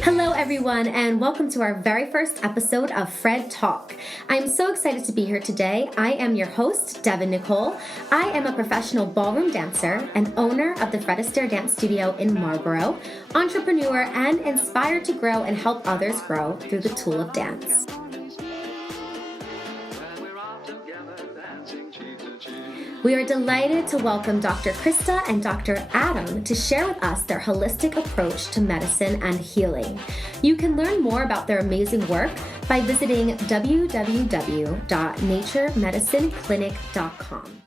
Hello everyone, and welcome to our very first episode of Fred Talk. I'm so excited to be here today. I am your host, Devin Nicole. I am a professional ballroom dancer and owner of the Fredastaire Dance Studio in Marlboro, entrepreneur, and inspired to grow and help others grow through the tool of dance. We are delighted to welcome Dr. Krista and Dr. Adam to share with us their holistic approach to medicine and healing. You can learn more about their amazing work by visiting www.naturemedicineclinic.com.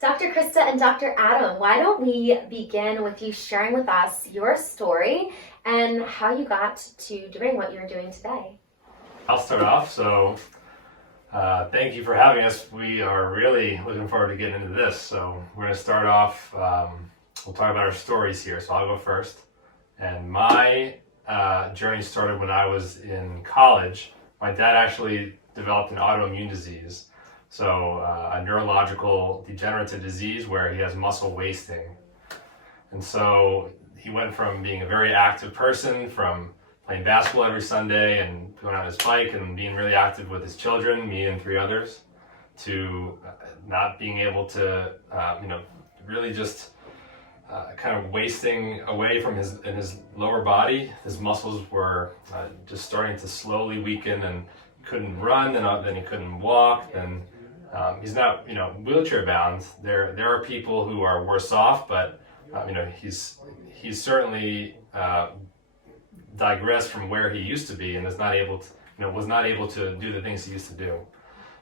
Dr. Krista and Dr. Adam, why don't we begin with you sharing with us your story and how you got to doing what you're doing today? I'll start off. Thank you for having us. We are really looking forward to getting into this. So we're going to start off, we'll talk about our stories here. So I'll go first. And my journey started when I was in college. My dad actually developed an autoimmune disease. So a neurological degenerative disease where he has muscle wasting. And so he went from being a very active person, from playing basketball every Sunday and going on his bike and being really active with his children, me and 3 others, to not being able to, really just kind of wasting away from his lower body. His muscles were just starting to slowly weaken and couldn't run, and then he couldn't walk. And he's not, wheelchair bound. There are people who are worse off, but he's certainly digressed from where he used to be and was not able to do the things he used to do.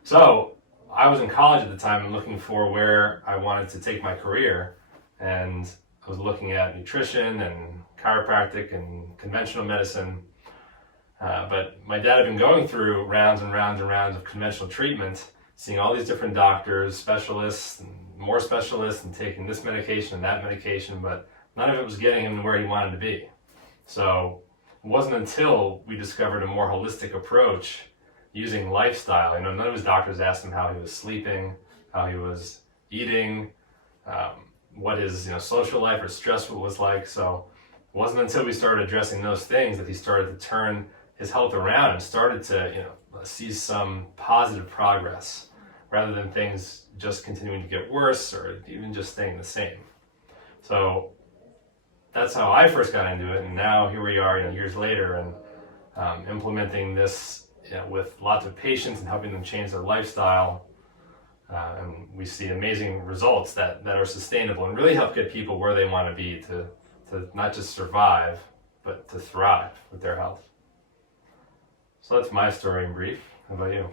So I was in college at the time and looking for where I wanted to take my career, and I was looking at nutrition and chiropractic and conventional medicine. But my dad had been going through rounds and rounds and rounds of conventional treatment, seeing all these different doctors, specialists, and more specialists, and taking this medication and that medication, but none of it was getting him to where he wanted to be. So it wasn't until we discovered a more holistic approach using lifestyle. None of his doctors asked him how he was sleeping, how he was eating, what his social life or stressful was like. So it wasn't until we started addressing those things that he started to turn his health around and started to see some positive progress, rather than things just continuing to get worse or even just staying the same. So that's how I first got into it, and now here we are, years later, and implementing this with lots of patients and helping them change their lifestyle. And we see amazing results that are sustainable and really help get people where they want to be to not just survive, but to thrive with their health. So that's my story in brief. How about you?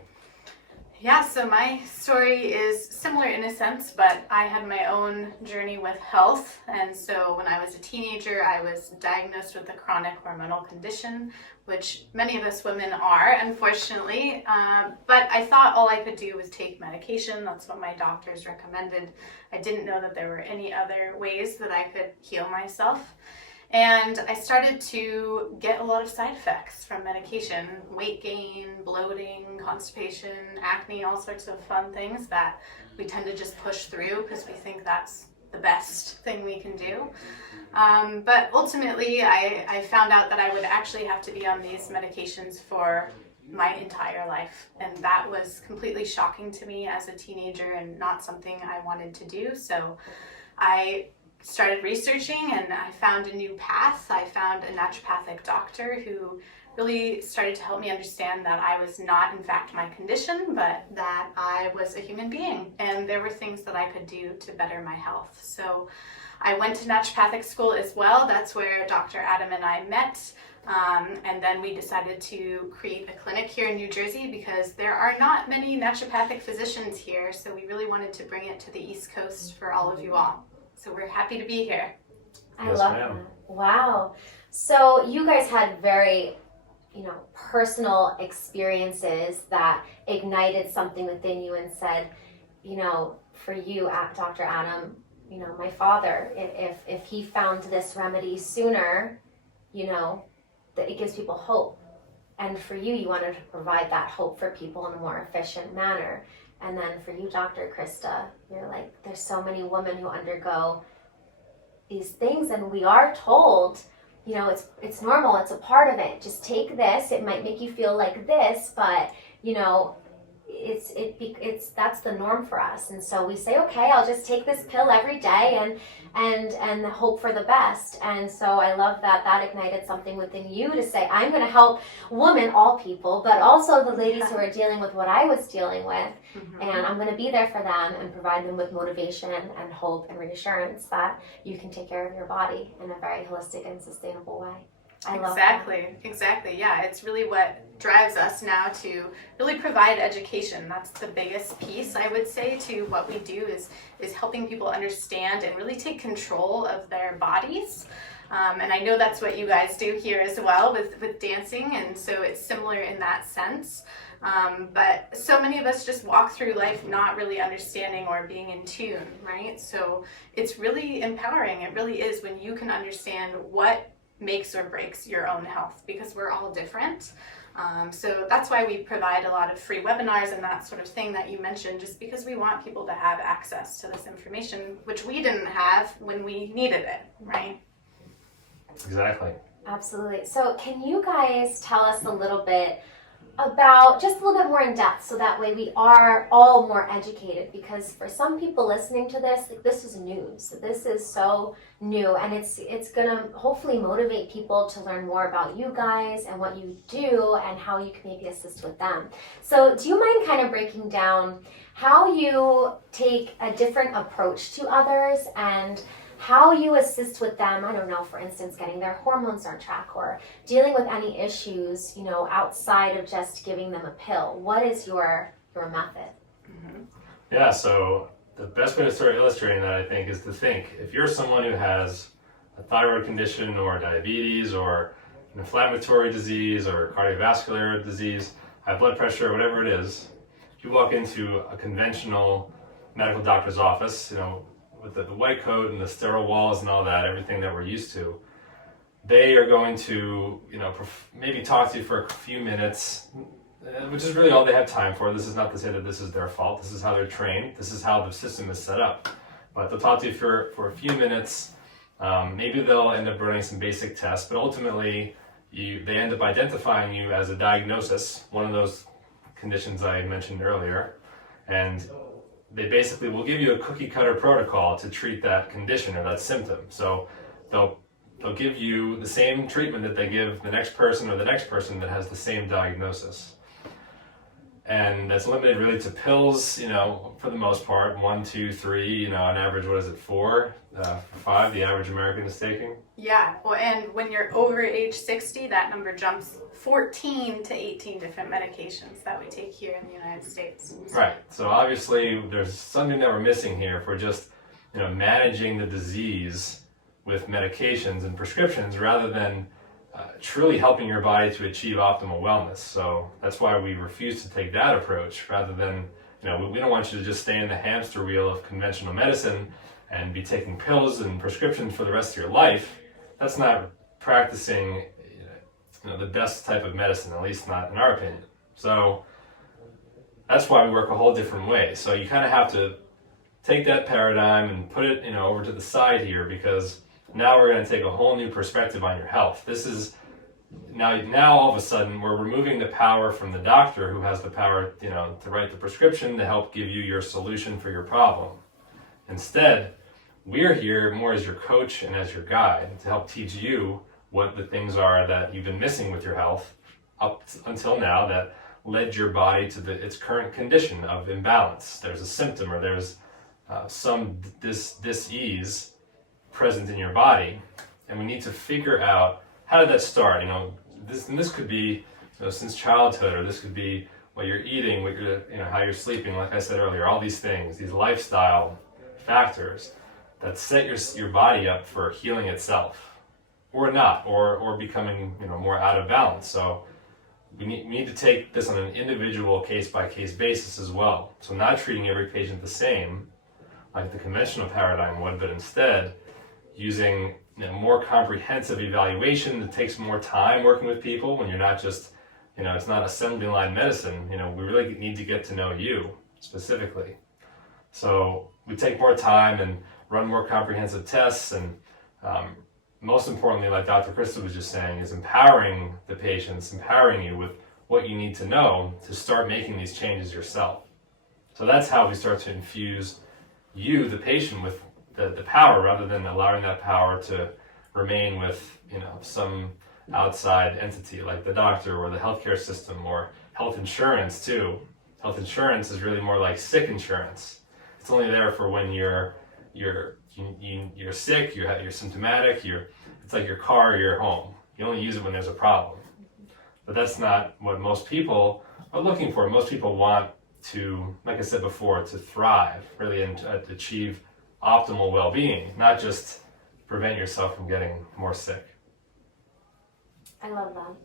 Yeah, so my story is similar in a sense, but I had my own journey with health. And so when I was a teenager, I was diagnosed with a chronic hormonal condition, which many of us women are, unfortunately. But I thought all I could do was take medication. That's what my doctors recommended. I didn't know that there were any other ways that I could heal myself. And I started to get a lot of side effects from medication: weight gain, bloating, constipation, acne, all sorts of fun things that we tend to just push through because we think that's the best thing we can do. But ultimately, I found out that I would actually have to be on these medications for my entire life. And that was completely shocking to me as a teenager and not something I wanted to do. So I started researching, and I found a new path. I found a naturopathic doctor who really started to help me understand that I was not, in fact, my condition, but that I was a human being, and there were things that I could do to better my health. So I went to naturopathic school as well. That's where Dr. Adam and I met. And then we decided to create a clinic here in New Jersey because there are not many naturopathic physicians here. So we really wanted to bring it to the East Coast for all of you all. So we're happy to be here. I love that. Wow. So you guys had very, personal experiences that ignited something within you and said, for you, Dr. Adam, my father, if he found this remedy sooner, that it gives people hope. And for you, you wanted to provide that hope for people in a more efficient manner. And then for you, Dr. Krista, you're like, there's so many women who undergo, these things, and we are told, you know, it's normal, it's a part of it. Just take this. It might make you feel like this, but you know, it's that's the norm for us. And so we say, okay, I'll just take this pill every day and hope for the best. And so I love that ignited something within you to say, I'm going to help women, all people, but also the ladies who are dealing with what I was dealing with, and I'm going to be there for them and provide them with motivation and hope and reassurance that you can take care of your body in a very holistic and sustainable way. I love Exactly. Yeah, it's really what drives us now to really provide education. That's the biggest piece, I would say, to what we do is helping people understand and really take control of their bodies. And I know that's what you guys do here as well with dancing, and so it's similar in that sense. But so many of us just walk through life not really understanding or being in tune, right? So it's really empowering. It really is when you can understand what makes or breaks your own health, because we're all different. So that's why we provide a lot of free webinars and that sort of thing that you mentioned, just because we want people to have access to this information, which we didn't have when we needed it, right? Exactly. Absolutely. So can you guys tell us a little bit about, just a little bit more in depth, so that way we are all more educated, because for some people listening to this, like, this is news. This is so new, and it's gonna hopefully motivate people to learn more about you guys and what you do and how you can maybe assist with them. So do you mind kind of breaking down how you take a different approach to others and how you assist with them, I don't know, for instance, getting their hormones on track or dealing with any issues, you know, outside of just giving them a pill? What is your method? Yeah, so the best way to start illustrating that, I think, is to think, if you're someone who has a thyroid condition or diabetes or an inflammatory disease or cardiovascular disease, high blood pressure, whatever it is, if you walk into a conventional medical doctor's office, you know, with the white coat and the sterile walls and all that, everything that we're used to, they are going to, you know, maybe talk to you for a few minutes, which is really all they have time for. This is not to say that this is their fault. This is how they're trained. This is how the system is set up. But they'll talk to you for a few minutes. Maybe they'll end up running some basic tests, but ultimately they end up identifying you as a diagnosis, one of those conditions I mentioned earlier, and they basically will give you a cookie cutter protocol to treat that condition or that symptom. So they'll give you the same treatment that they give the next person or the next person that has the same diagnosis. And that's limited really to pills, you know, for the most part, 1, 2, 3, you know, on average, what is it, 4, 5, the average American is taking? Yeah, well, and when you're over age 60, that number jumps 14 to 18 different medications that we take here in the United States. Right, so obviously there's something that we're missing here if we're just, you know, managing the disease with medications and prescriptions rather than truly helping your body to achieve optimal wellness. So that's why we refuse to take that approach rather than, you know, we don't want you to just stay in the hamster wheel of conventional medicine and be taking pills and prescriptions for the rest of your life. That's not practicing, you know, the best type of medicine, at least not in our opinion. So that's why we work a whole different way. So you kind of have to take that paradigm and put it, you know, over to the side here, because now we're going to take a whole new perspective on your health. This is now all of a sudden we're removing the power from the doctor, who has the power, you know, to write the prescription to help give you your solution for your problem. Instead, we're here more as your coach and as your guide to help teach you what the things are that you've been missing with your health up until now that led your body to its current condition of imbalance. There's a symptom or there's some dis-ease present in your body, and we need to figure out, how did that start? You know, this could be, you know, since childhood, or this could be what you're eating, what you're, you know, how you're sleeping. Like I said earlier, all these things, these lifestyle factors that set your body up for healing itself, or not, or becoming, you know, more out of balance. So we need to take this on an individual case-by-case basis as well. So not treating every patient the same, like the conventional paradigm would, but instead using, you know, more comprehensive evaluation. It takes more time working with people when you're not just, you know, it's not assembly line medicine. You know, we really need to get to know you specifically. So we take more time and run more comprehensive tests and most importantly, like Dr. Krista was just saying, is empowering the patients, empowering you with what you need to know to start making these changes yourself. So that's how we start to infuse you, the patient, with the power, rather than allowing that power to remain with, some outside entity like the doctor or the healthcare system or health insurance too. Health insurance is really more like sick insurance. It's only there for when you're sick, you're symptomatic, it's like your car or your home. You only use it when there's a problem. But that's not what most people are looking for. Most people want to, like I said before, to thrive, really, and to achieve optimal well-being, not just prevent yourself from getting more sick. I love that.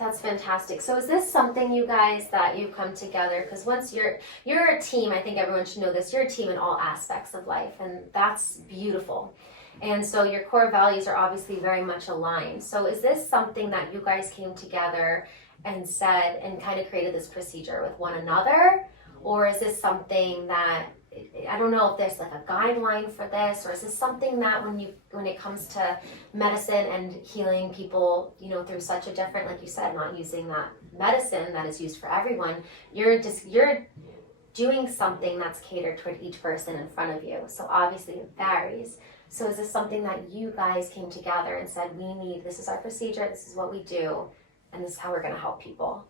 That's fantastic. So is this something, you guys, that you've come together? Because once you're a team, I think everyone should know this, you're a team in all aspects of life, and that's beautiful. And so your core values are obviously very much aligned. So is this something that you guys came together and said and kind of created this procedure with one another? Or is this something that, I don't know if there's like a guideline for this, or is this something that when it comes to medicine and healing people, through such a different, like you said, not using that medicine that is used for everyone, you're doing something that's catered toward each person in front of you. So obviously it varies. So is this something that you guys came together and said, this is our procedure, this is what we do, and this is how we're going to help people?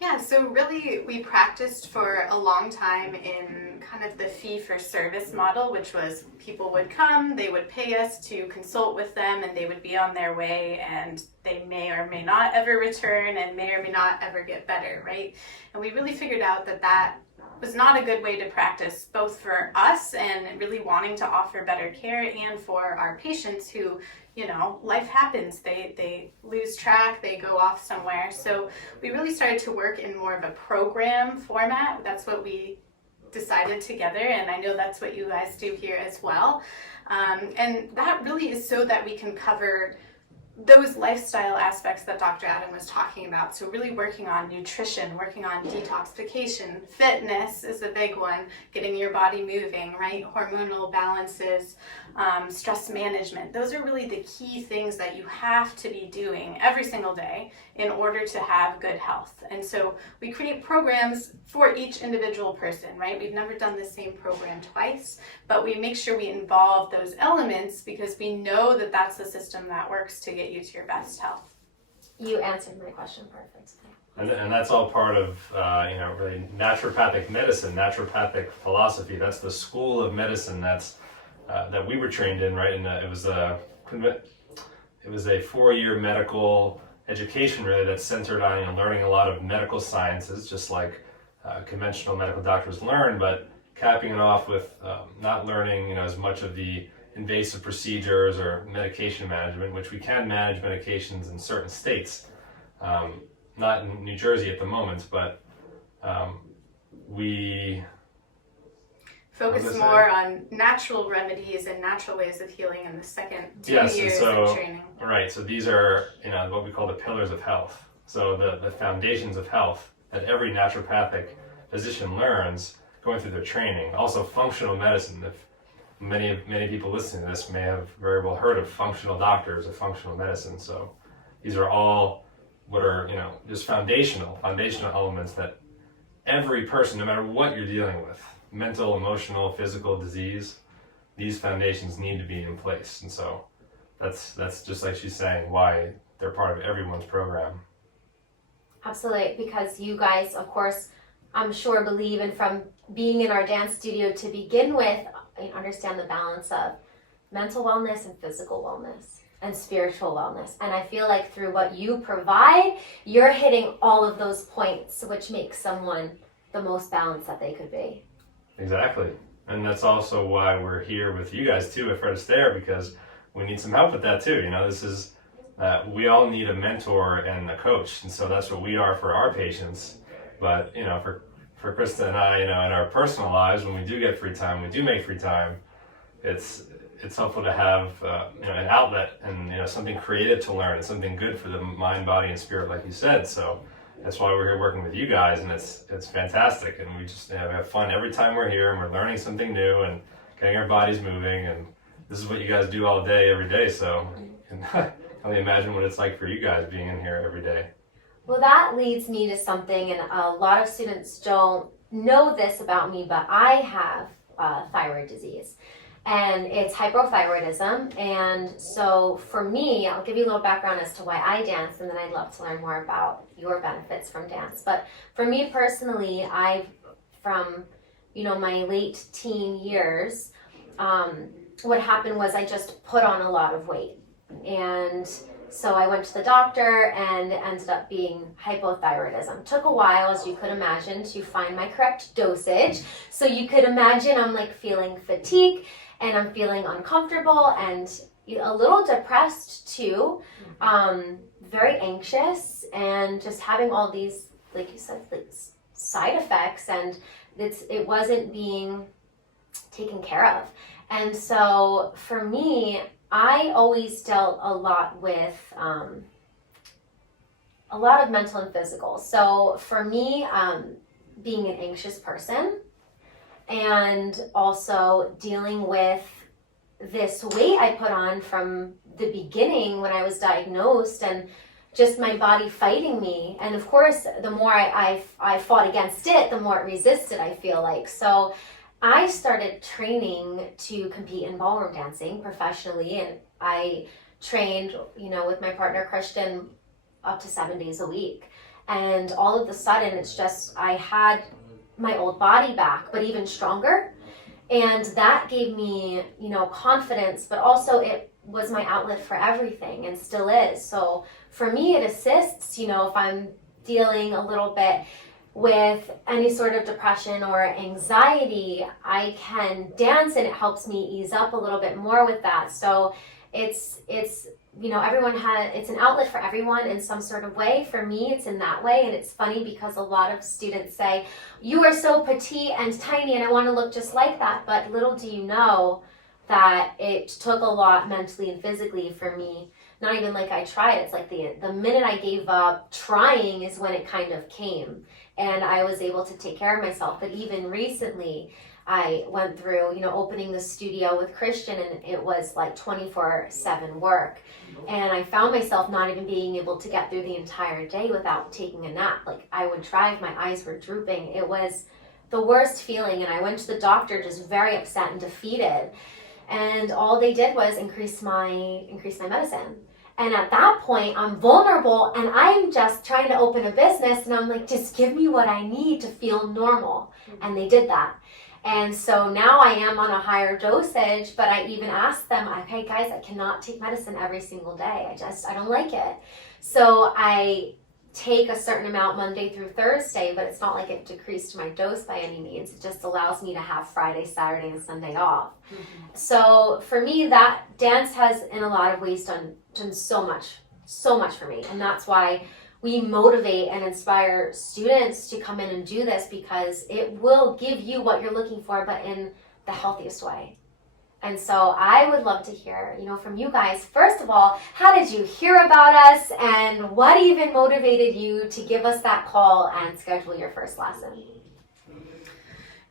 Yeah, so really we practiced for a long time in kind of the fee-for-service model, which was people would come, they would pay us to consult with them, and they would be on their way, and they may or may not ever return and may or may not ever get better, right? And we really figured out that was not a good way to practice, both for us and really wanting to offer better care, and for our patients who, life happens, they lose track, they go off somewhere. So we really started to work in more of a program format. That's what we decided together, and I know that's what you guys do here as well. And that really is so that we can cover those lifestyle aspects that Dr. Adam was talking about. So really working on nutrition, working on detoxification, fitness is a big one, getting your body moving, right? Hormonal balances, stress management. Those are really the key things that you have to be doing every single day in order to have good health. And so we create programs for each individual person, right? We've never done the same program twice, but we make sure we involve those elements because we know that that's the system that works to get you to your best health. You answered my question perfectly. And that's all part of, really naturopathic medicine, naturopathic philosophy. That's the school of medicine that we were trained in, right? And it was a 4-year medical education, really, that's centered on learning a lot of medical sciences, just like conventional medical doctors learn, but capping it off with not learning, as much of the invasive procedures or medication management, which we can manage medications in certain states. Not in New Jersey at the moment, but we focus more on natural remedies and natural ways of healing in the second 2 years of training. Right, so these are what we call the pillars of health. So the foundations of health that every naturopathic physician learns going through their training. Also functional medicine. If many people listening to this may have very well heard of functional doctors or functional medicine. So these are all what are just foundational elements that every person, no matter what you're dealing with, mental, emotional, physical, disease, these foundations need to be in place. And so that's just like she's saying, why they're part of everyone's program. Absolutely, because you guys, of course, I'm sure believe in, from being in our dance studio to begin with, understand the balance of mental wellness and physical wellness and spiritual wellness. And I feel like through what you provide, you're hitting all of those points, which makes someone the most balanced that they could be. Exactly. And that's also why we're here with you guys too at fredastaire, because we need some help with that too. This is, we all need a mentor and a coach. And so that's what we are for our patients. But, for Krista and I, in our personal lives, when we do get free time, we do make free time, it's helpful to have, an outlet and, something creative to learn and something good for the mind, body, and spirit, like you said. So that's why we're here working with you guys, and it's fantastic. And we just we have fun every time we're here, and we're learning something new and getting our bodies moving and this is what you guys do all day, every day. So I can only imagine what it's like for you guys being in here every day. Well, that leads me to something, and a lot of students don't know this about me, but I have thyroid disease, and it's hypothyroidism. And so for me, I'll give you a little background as to why I dance, and then I'd love to learn more about your benefits from dance. But for me personally, from my late teen years, what happened was I just put on a lot of weight. And so I went to the doctor and it ended up being hypothyroidism. Took a while, as you could imagine, to find my correct dosage. So you could imagine I'm like feeling fatigue and I'm feeling uncomfortable and a little depressed too, very anxious, and just having all these, like you said, like side effects, and it wasn't being taken care of. And so for me, I always dealt a lot with a lot of mental and physical. So for me, being an anxious person and also dealing with this weight I put on from the beginning when I was diagnosed, and just my body fighting me. And of course, the more I fought against it, the more it resisted, I feel like. So I started training to compete in ballroom dancing professionally, and I trained, with my partner Christian up to 7 days a week. And all of a sudden, it's just, I had my old body back, but even stronger. And that gave me, confidence, but also it was my outlet for everything and still is. So for me, it assists, if I'm dealing a little bit with any sort of depression or anxiety, I can dance and it helps me ease up a little bit more with that. So it's it's an outlet for everyone in some sort of way. For me, it's in that way. And it's funny because a lot of students say, you are so petite and tiny and I want to look just like that. But little do you know that it took a lot mentally and physically for me. Not even like I tried. It's like the minute I gave up trying is when it kind of came. And I was able to take care of myself. But even recently, I went through, opening the studio with Christian, and it was like 24/7 work. And I found myself not even being able to get through the entire day without taking a nap. Like I would drive, my eyes were drooping. It was the worst feeling. And I went to the doctor just very upset and defeated. And all they did was increase my medicine. And at that point, I'm vulnerable and I'm just trying to open a business, and I'm like, just give me what I need to feel normal. And they did that. And so now I am on a higher dosage, but I even asked them, okay, guys, I cannot take medicine every single day. I don't like it. So I take a certain amount Monday through Thursday, but it's not like it decreased my dose by any means. It just allows me to have Friday, Saturday, and Sunday off. Mm-hmm. So for me, that dance has in a lot of ways done so much for me. And that's why we motivate and inspire students to come in and do this, because it will give you what you're looking for, but in the healthiest way. And so I would love to hear, from you guys, first of all, how did you hear about us, and what even motivated you to give us that call and schedule your first lesson?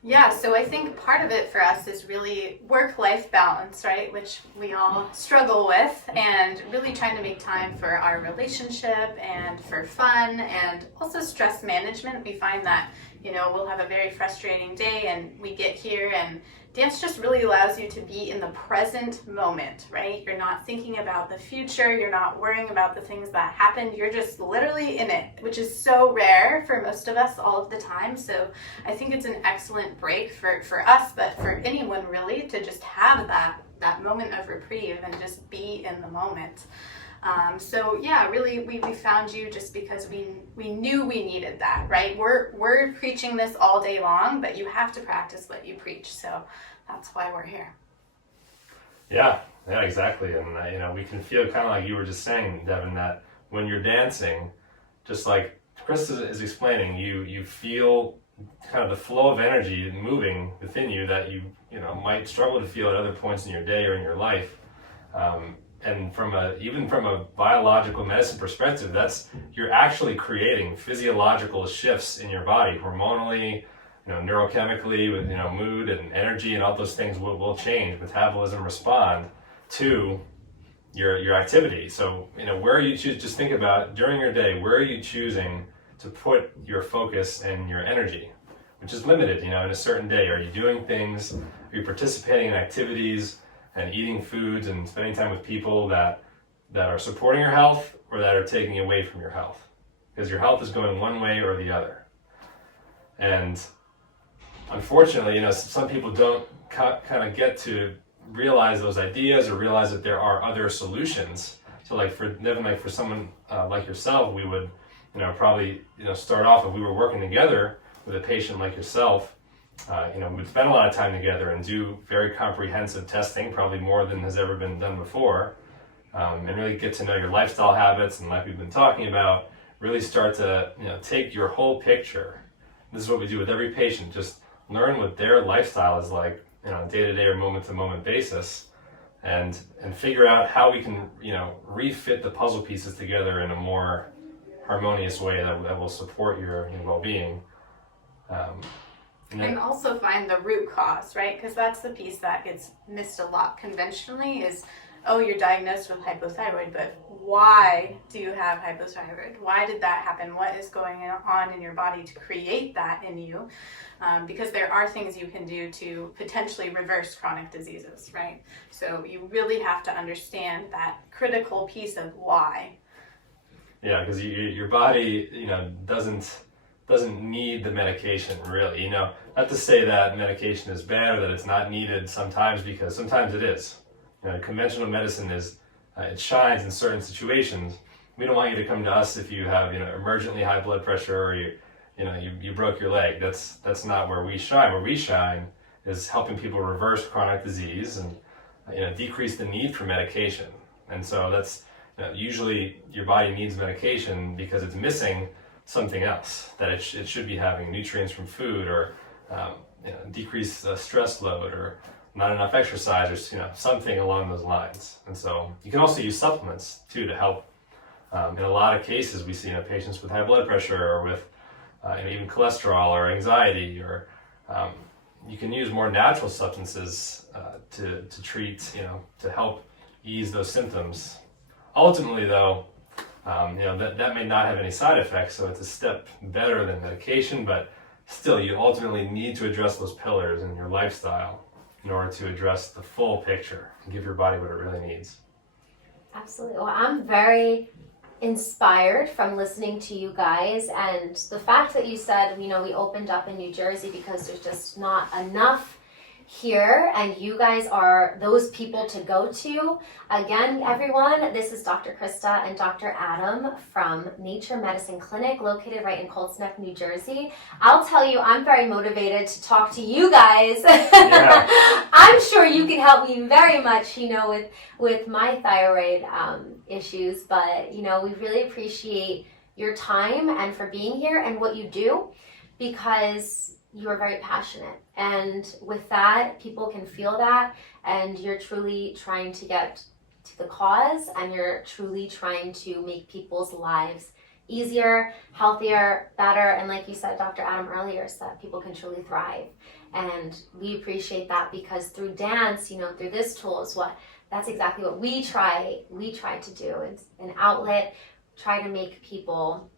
Yeah, so I think part of it for us is really work-life balance, right? Which we all struggle with, and really trying to make time for our relationship and for fun, and also stress management. We find that, we'll have a very frustrating day and we get here, and dance just really allows you to be in the present moment, right? You're not thinking about the future. You're not worrying about the things that happened. You're just literally in it, which is so rare for most of us all of the time. So I think it's an excellent break for us, but for anyone really, to just have that moment of reprieve and just be in the moment. So yeah, really we found you just because we knew we needed that, right? We're preaching this all day long, but you have to practice what you preach. So that's why we're here. Yeah, exactly. And we can feel kind of like you were just saying, Devin, that when you're dancing, just like Chris is explaining, you feel kind of the flow of energy moving within you that you might struggle to feel at other points in your day or in your life. And even from a biological medicine perspective, you're actually creating physiological shifts in your body, hormonally, neurochemically with, mood and energy and all those things will change, metabolism respond to your activity. So, where are you just think about during your day, where are you choosing to put your focus and your energy, which is limited, in a certain day? Are you doing things, are you participating in activities and eating foods and spending time with people that are supporting your health or that are taking away from your health? Because your health is going one way or the other. And unfortunately, some people don't kind of get to realize those ideas or realize that there are other solutions. So for someone like yourself, we would, probably, start off if we were working together with a patient like yourself, we'd spend a lot of time together and do very comprehensive testing, probably more than has ever been done before, and really get to know your lifestyle habits, and like we've been talking about, really start to, take your whole picture. This is what we do with every patient, just learn what their lifestyle is like, day-to-day or moment-to-moment basis, and figure out how we can, refit the puzzle pieces together in a more harmonious way that will support your well-being. And also find the root cause, right? Because that's the piece that gets missed a lot conventionally is, oh, you're diagnosed with hypothyroid, but why do you have hypothyroid? Why did that happen? What is going on in your body to create that in you? Because there are things you can do to potentially reverse chronic diseases, right? So you really have to understand that critical piece of why. Yeah, because your body, doesn't need the medication, really. Not to say that medication is bad or that it's not needed sometimes, because sometimes it is. Conventional medicine it shines in certain situations. We don't want you to come to us if you have, emergently high blood pressure or you broke your leg. That's not where we shine. Where we shine is helping people reverse chronic disease and, decrease the need for medication. And so that's, usually your body needs medication because it's missing something else that it should be having, nutrients from food or, decreased stress load or not enough exercise or something along those lines. And so you can also use supplements too to help. In a lot of cases, we see patients with high blood pressure or with even cholesterol or anxiety, or you can use more natural substances to treat, to help ease those symptoms. Ultimately, though, that may not have any side effects, so it's a step better than medication, but still, you ultimately need to address those pillars in your lifestyle in order to address the full picture and give your body what it really needs. Absolutely. Well, I'm very inspired from listening to you guys, and the fact that you said, we opened up in New Jersey because there's just not enough here, and you guys are those people to go to. Again, everyone, this is Dr. Krista and Dr. Adam from Nature Medicine Clinic, located right in Colts Neck, New Jersey. I'll tell you, I'm very motivated to talk to you guys. Yeah. I'm sure you can help me very much, with my thyroid issues, but, we really appreciate your time and for being here and what you do, because you are very passionate, and with that, people can feel that, and you're truly trying to get to the cause, and you're truly trying to make people's lives easier, healthier, better, and like you said, Dr. Adam, earlier, so that people can truly thrive. And we appreciate that, because through dance, through this tool that's exactly what we try to do. It's an outlet, try to make people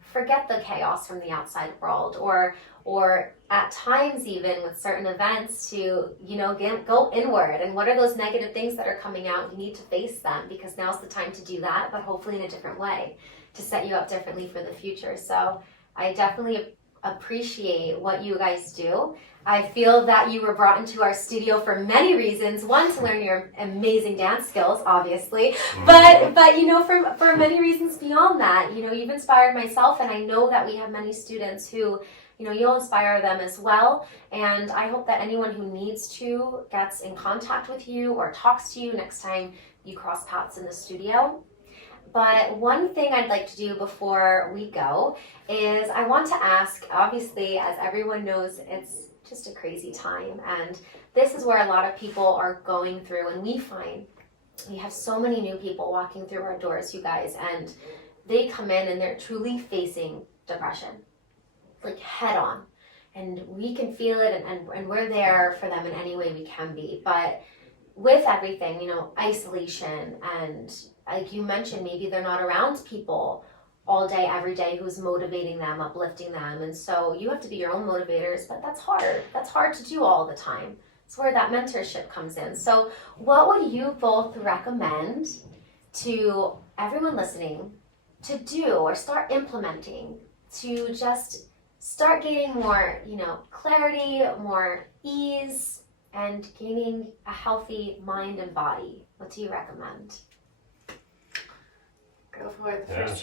forget the chaos from the outside world, or at times even with certain events to, go inward. And what are those negative things that are coming out? You need to face them, because now's the time to do that, but hopefully in a different way, to set you up differently for the future. So I definitely appreciate what you guys do. I feel that you were brought into our studio for many reasons. One, to learn your amazing dance skills, obviously, but for many reasons beyond that. You've inspired myself, and I know that we have many students who, you'll inspire them as well. And I hope that anyone who needs to gets in contact with you or talks to you next time you cross paths in the studio. But one thing I'd like to do before we go is I want to ask, obviously, as everyone knows, it's just a crazy time, and this is where a lot of people are going through, and we find we have so many new people walking through our doors, you guys, and they come in and they're truly facing depression, like head on. and we can feel it, and we're there for them in any way we can be. But with everything, you know, isolation, and like you mentioned, maybe they're not around people all day, every day, who's motivating them, uplifting them. And so you have to be your own motivators, but that's hard. That's hard to do all the time. It's where that mentorship comes in. So what would you both recommend to everyone listening to do or start implementing to just start gaining more, you know, clarity, more ease, and gaining a healthy mind and body? What do you recommend? Go for it. Yeah,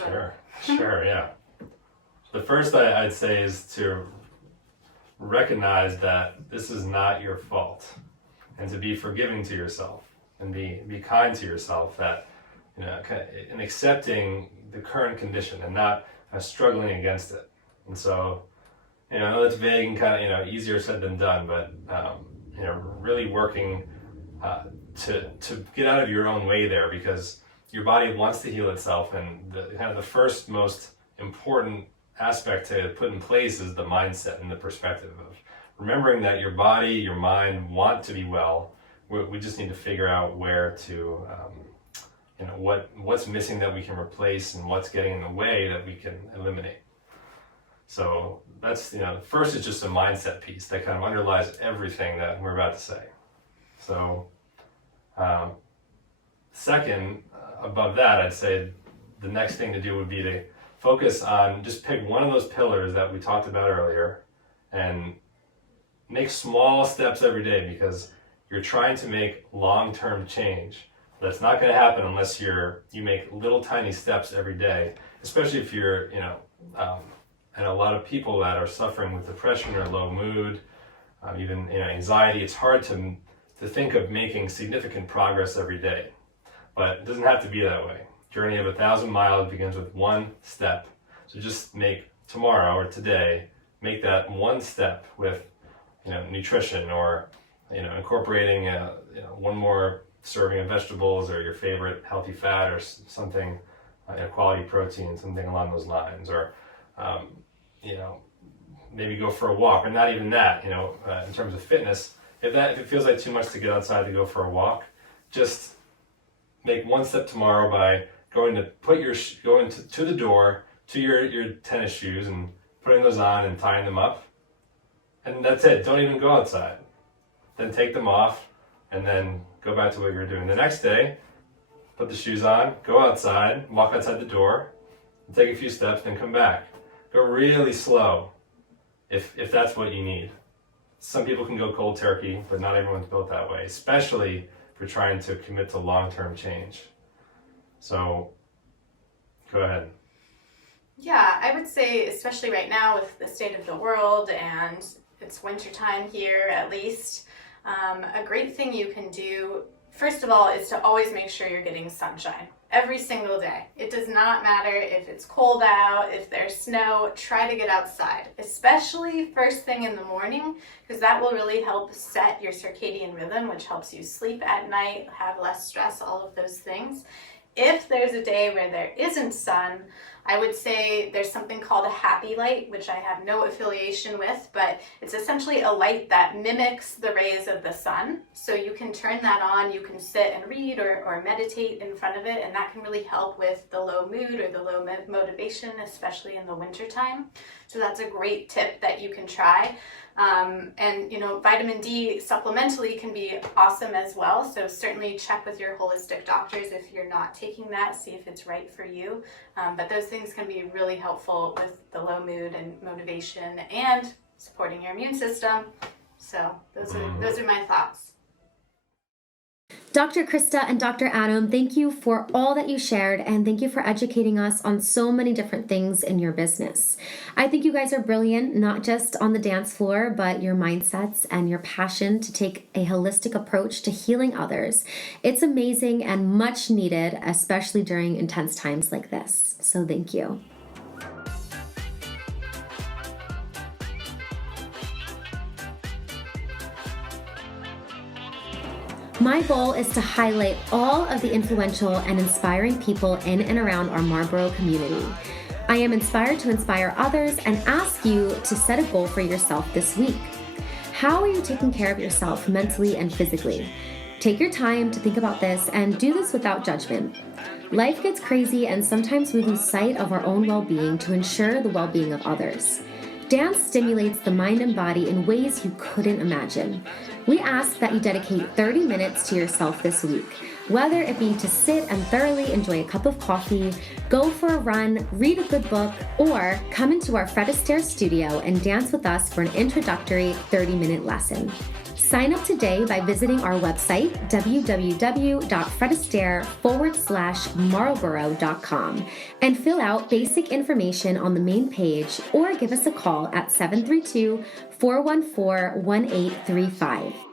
sure, yeah. The first I'd say is to recognize that this is not your fault, and to be forgiving to yourself, and be kind to yourself, that, you know, in accepting the current condition and not struggling against it. And so, you know, I know that's vague and kind of, you know, easier said than done, but you know, really working to get out of your own way there, because your body wants to heal itself, and the first most important aspect to put in place is the mindset and the perspective of remembering that your body, your mind want to be well. We just need to figure out where to, you know, what's missing that we can replace, and what's getting in the way that we can eliminate. So that's, you know, first is just a mindset piece that kind of underlies everything that we're about to say. So second, above that, I'd say the next thing to do would be to focus on, just pick one of those pillars that we talked about earlier and make small steps every day, because you're trying to make long-term change. That's not going to happen unless you make little tiny steps every day, especially if you're, you know, and a lot of people that are suffering with depression or low mood, even, you know, anxiety. It's hard to think of making significant progress every day, but it doesn't have to be that way. Journey of 1,000 miles begins with one step. So just make tomorrow or today, make that one step with, you know, nutrition, or, you know, incorporating, you know, one more serving of vegetables, or your favorite healthy fat, or something, you know, quality protein, something along those lines, or, you know, maybe go for a walk, or not even that, you know, in terms of fitness. If it feels like too much to get outside to go for a walk, just make one step tomorrow by going to the door to your tennis shoes and putting those on and tying them up. And that's it. Don't even go outside. Then take them off, and then go back to what you're doing. The next day, put the shoes on, go outside, walk outside the door, and take a few steps, then come back. Go really slow if that's what you need. Some people can go cold turkey, but not everyone's built that way, especially if you're trying to commit to long-term change. So, go ahead. Yeah, I would say, especially right now with the state of the world, and it's wintertime here at least, a great thing you can do, first of all, is to always make sure you're getting sunshine every single day. It does not matter if it's cold out, if there's snow, try to get outside, especially first thing in the morning, because that will really help set your circadian rhythm, which helps you sleep at night, have less stress, all of those things. If there's a day where there isn't sun, I would say there's something called a happy light, which I have no affiliation with, but it's essentially a light that mimics the rays of the sun. So you can turn that on, you can sit and read or meditate in front of it, and that can really help with the low mood or the low motivation, especially in the wintertime. So that's a great tip that you can try. And, you know, vitamin D supplementally can be awesome as well. So certainly check with your holistic doctors if you're not taking that, see if it's right for you. But those things can be really helpful with the low mood and motivation and supporting your immune system. So those are my thoughts. Dr. Krista and Dr. Adam, thank you for all that you shared, and thank you for educating us on so many different things in your business. I think you guys are brilliant, not just on the dance floor, but your mindsets and your passion to take a holistic approach to healing others. It's amazing and much needed, especially during intense times like this. So thank you. My goal is to highlight all of the influential and inspiring people in and around our Marlboro community. I am inspired to inspire others and ask you to set a goal for yourself this week. How are you taking care of yourself mentally and physically? Take your time to think about this and do this without judgment. Life gets crazy and sometimes we lose sight of our own well-being to ensure the well-being of others. Dance stimulates the mind and body in ways you couldn't imagine. We ask that you dedicate 30 minutes to yourself this week, whether it be to sit and thoroughly enjoy a cup of coffee, go for a run, read a good book, or come into our fredastaire studio and dance with us for an introductory 30-minute lesson. Sign up today by visiting our website, www.fredastaire.com/marlboro.com, and fill out basic information on the main page or give us a call at 732-414-1835.